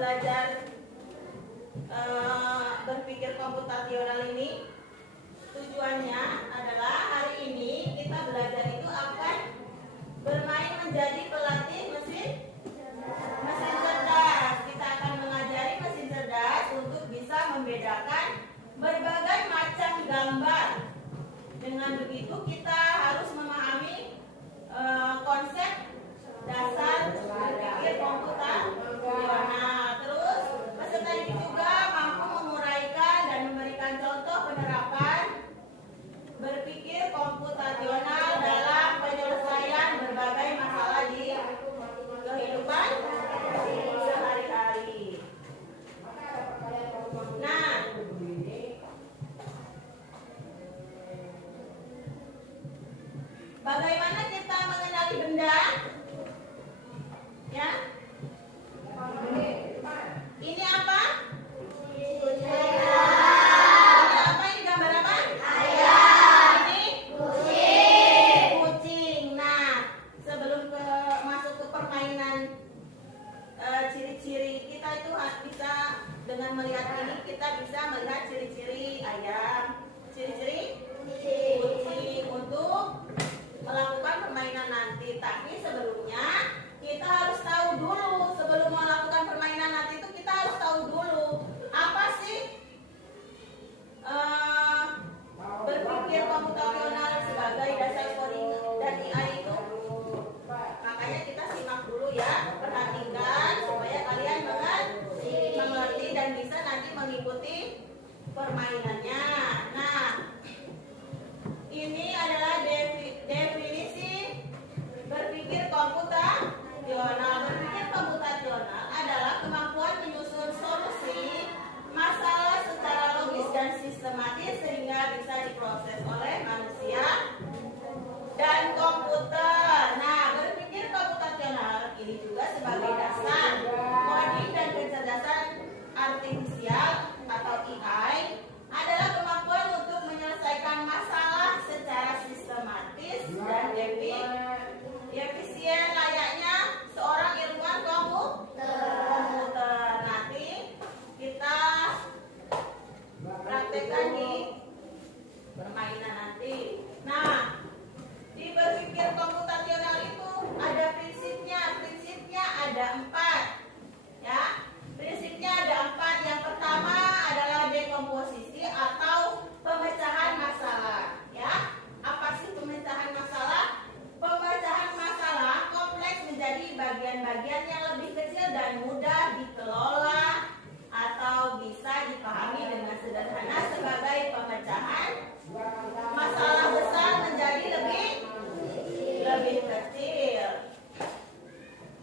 belajar berpikir komputasional ini tujuannya adalah hari ini kita belajar itu akan bermain menjadi pelatih mesin cerdas. Kita akan mengajari mesin cerdas untuk bisa membedakan berbagai macam gambar. Dengan begitu kita harus memahami konsep dasar berpikir komputasional. Terus peserta ini juga mampu menguraikan dan memberikan contoh penerapan berpikir komputasional dalam penyelesaian berbagai masalah di kehidupan sehari-hari. Nah, bagaimana kita mengenali benda? Ya. Ini apa? Ini apa? Ini gambar apa? Ini kucing. Nah, sebelum masuk ke permainan ciri-ciri kita itu bisa dengan melihat ini kita bisa melihat ciri-ciri ayam, ciri-ciri kucing untuk melakukan permainan nanti. Tapi sebelumnya kita harus tahu dulu, sebelum melakukan permainan nanti itu kita harus tahu dulu apa sih berpikir komputasional sebagai dasar coding dan AI itu. Makanya kita simak dulu ya, perhatikan supaya kalian mengerti dan bisa nanti mengikuti permainannya. Nah, ini adalah definisi berpikir komputasional. Berpikir komputasional adalah kemampuan menyusun solusi masalah secara logis dan sistematis sehingga bisa diproses oleh manusia dan komputer. Nah, berpikir komputasional ini juga sebagai dasar coding dan kecerdasan artifisial atau AI adalah kemampuan untuk menyelesaikan masalah secara sistematis dan efisien layaknya seorang ilmuwan komputer. Nanti kita praktekkan di permainan nanti. Nah, di berpikir komputasional itu ada prinsipnya ada 4. Ya, prinsipnya ada 4. Yang pertama adalah dekomposisi atau pemecahan masalah. Ya, apa sih pemecahan masalah? Pemecahan masalah kompleks menjadi bagian-bagian yang lebih kecil dan mudah dikelola atau bisa dipahami dengan sederhana sebagai pemecahan masalah besar menjadi lebih kecil.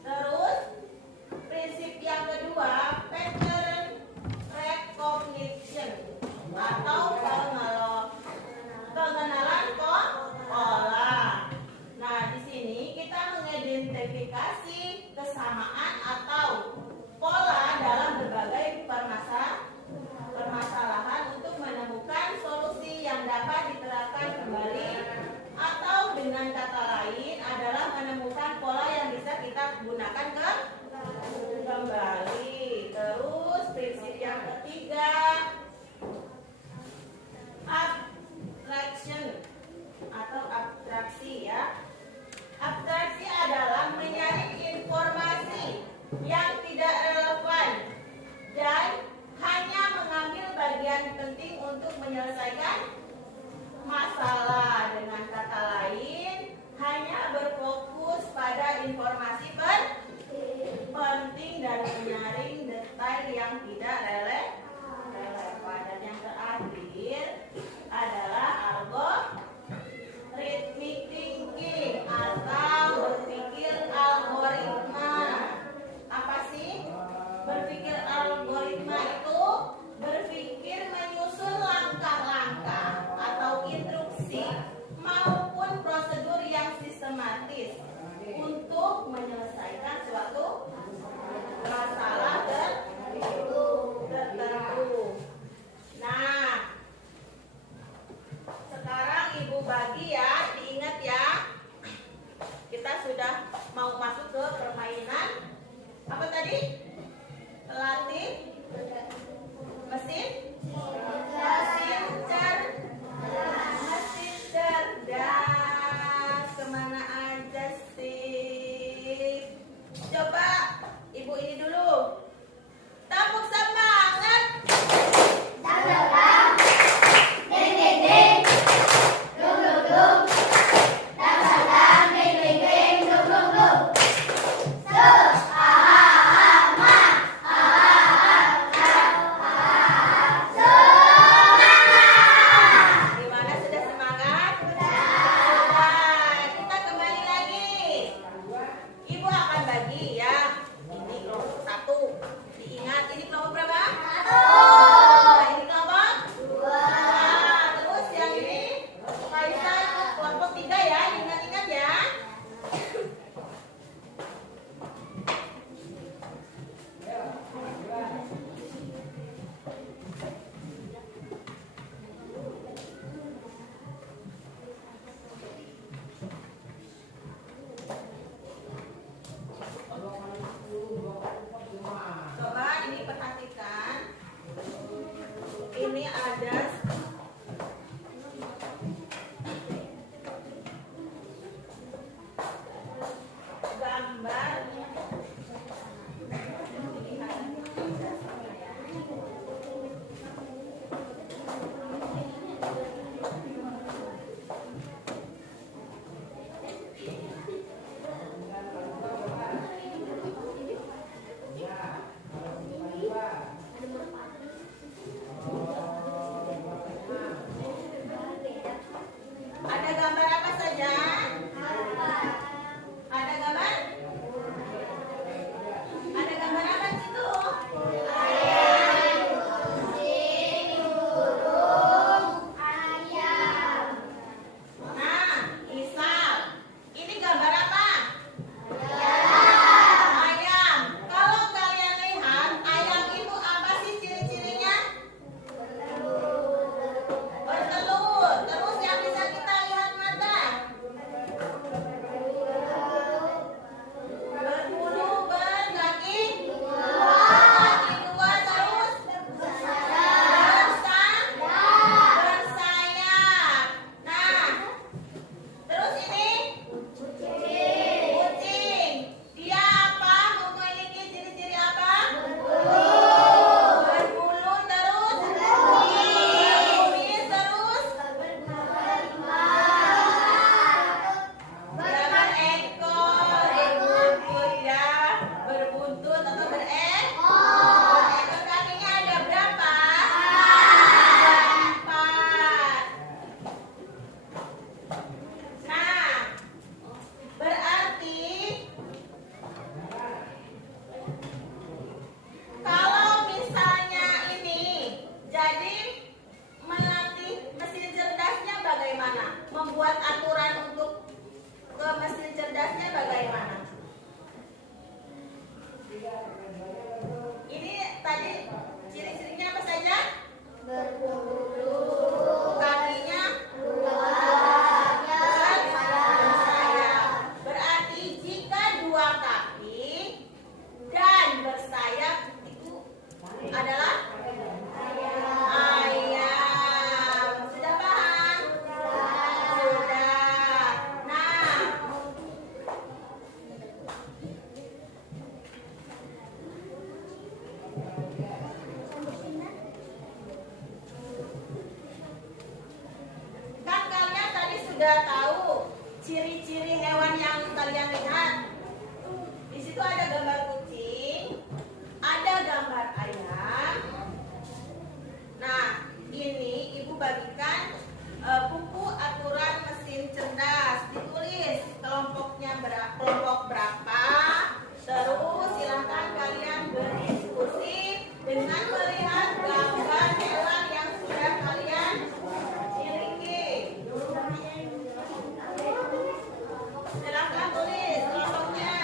Terus prinsip yang kedua, pattern recognition atau pengenalan pola. Nah, di sini kita mengidentifikasi kesamaan atau pola dalam berbagai permasalahan untuk menemukan solusi yang dapat diterapkan kembali, atau dengan kata lain adalah menemukan pola yang bisa kita gunakan kembali. Terus prinsip yang ketiga, abstraction atau abstraksi ya. Abstraksi adalah menyaring informasi yang tidak relevan dan hanya mengambil bagian penting untuk menyelesaikan masalah. Dengan kata lain, hanya berfokus pada informasi penting dan menyaring detail yang tidak relevan. Dan yang terakhir adalah algorithmic thinking atau berpikir algoritma. Apa sih berpikir algoritma itu? Berpikir menyusun langkah-langkah atau instruksi maupun prosedur yang sistematis untuk menyelesaikan suatu masalah tertentu. Nah, sekarang Ibu bagi ya, diingat ya. Kita sudah mau masuk ke permainan apa tadi? sudah tahu ciri-ciri hewan yang kalian lihat? Di situ ada gambar kucing, ada gambar ayam. Nah, ini ibu bagikan buku aturan mesin cerdas. Ditulis kelompoknya kelompok berapa. Terus silahkan kalian berdiskusi dengan melihat gambar hewan yang sudah kalian miliki. Silahkan tulis kelompoknya.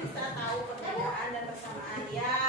bisa tahu perbedaan dan persamaan ya.